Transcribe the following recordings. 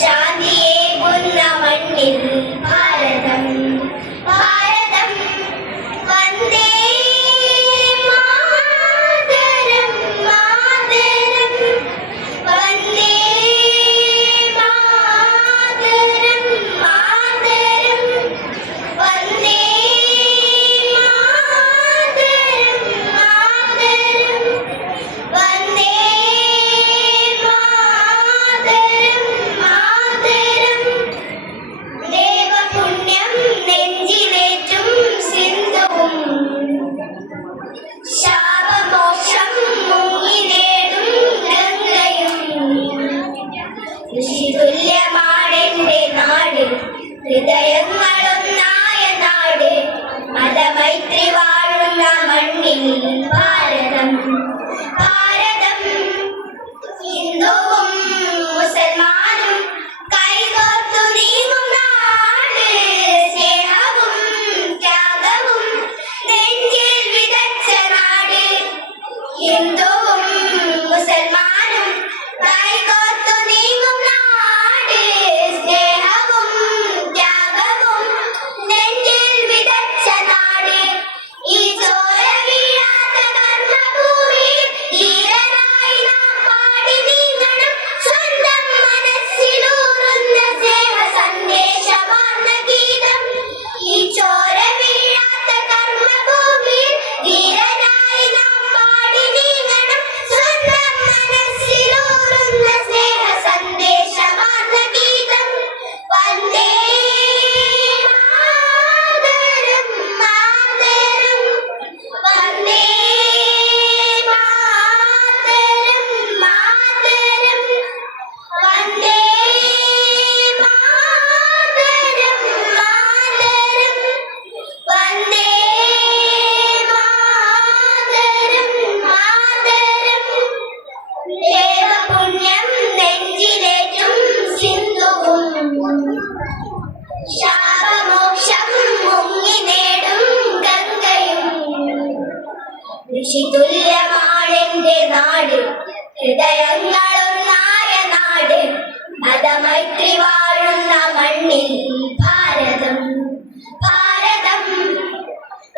ശാന്തിയേകുന്ന മണ്ണിൽ ഭാരതം ഭാരതം വന്ദേ മാതരം മാതരം വന്ദേ മാതരം മാതരം വന്ദേ മാതരം മാതരം വന്ദേ മാതരം മാതരം ദേവപുണ്യം നെഞ്ചിലേറ്റും സിന്ധുവും ശാപമോക്ഷം മുങ്ങി നേടും ഗംഗയും ഋഷിതുല്യമാണെന്റെ നാട് ഹൃദയങ്ങളൊന്നായ നാട് മതമൈത്രി വാഴുന്ന മണ്ണിൽ ഭാരതം ഭാരതം ഹിന്ദുവും മുസൽമാനും കൈകോർത്തു നീങ്ങും നാട് സ്നേഹവും ത്യാഗവും നെഞ്ചിൽ വിതച്ച നാട് ഹിന്ദുവും മുസൽമാനും കൈകോർത്തു നീങ്ങും നാട് സ്നേഹവും ത്യാഗവും നെഞ്ചിൽ വിതച്ച നാട് ഈ ചോര വീഴാത്ത കർമ്മഭൂമി ധീരനായി നാം പാടി നീങ്ങണം സ്വന്തം മനസ്സിലൂറുന്ന സ്നേഹ സന്ദേശമാർന്ന ഗീതം ഈ ചോര വീഴാത്ത കർമ്മഭൂമി ധീരനായി നാം പാടി നീങ്ങണം സ്വന്തം മനസ്സിലൂറുന്ന സ്നേഹ സന്ദേശമാർന്ന ഗീതം വന്ദേ മാതരം മാതരം വന്ദേ മാതരം മാതരം വന്ദേ മാതരം മാതരം വന്ദേ മാതരം മാതരം ദേവപുണ്യം നെഞ്ചിലേറ്റും സിന്ധുവും ശാപമോക്ഷം മുങ്ങി നേടും ഗംഗയും ഋഷിതുല്യമാണെന്റെ നാട് ഹൃദയങ്ങളൊന്നായ നാട് മതമൈത്രി വാഴുന്ന മണ്ണിൽ ഭാരതം ഭാരതം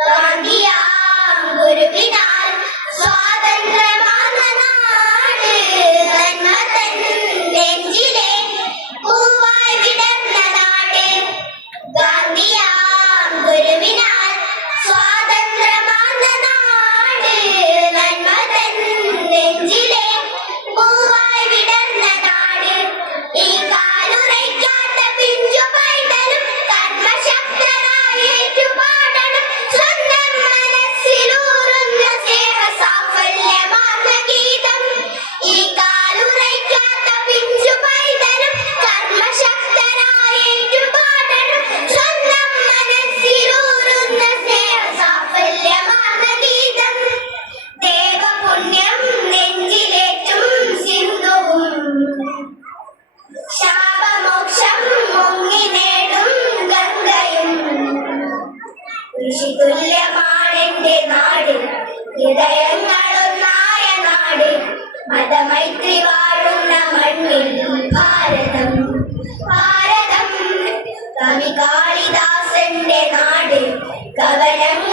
ഗാന്ധിയാം ഗുരുവിനാൽ സ്വാതന്ത്ര്യമാർന്ന നാട് നന്മ തൻ നെഞ്ചിലെ പൂവായി വിടർന്ന നാട് ഗാന്ധിയാം ഗുരുവിനാൽ സ്വാതന്ത്ര്യമാർന്ന നാട് നന്മ തൻ നെഞ്ചിലെ പൂവായി വിടർന്ന നാട് ഈ കാലുറയ്ക്കാത്ത പിഞ്ചു പൈതലും കർമ്മശക്തരായി ഏറ്റുപാടണം സ്വന്തം മനസ്സിലൂറുന്ന സ്നേഹ സാഫല്യമാർന്ന ഗീതം ഈ കാലുറയ്ക്കാത്ത പിഞ്ചു പൈതലും കർമ്മശക്തരായി ഏറ്റുപാടണം സ്വന്തം മനസ്സിലൂറുന്ന സ്നേഹ സാഫല്യമാർന്ന ഗീതം ദേവപുണ്യം നെഞ്ചിലേറ്റും സിന്ധുവും ശാപമോക്ഷം മുങ്ങി നേടും ഗംഗയും ഋഷിതുല്യമാണെന്റെ നാട് ഹൃദയങ്ങളൊന്നായ നാട് മതമൈത്രി വാഴുന്ന മണ്ണിൽ ഭാരതം ഭാരതം കവി കാളിദാസന്റെ നാട് കവനങ്ങൾ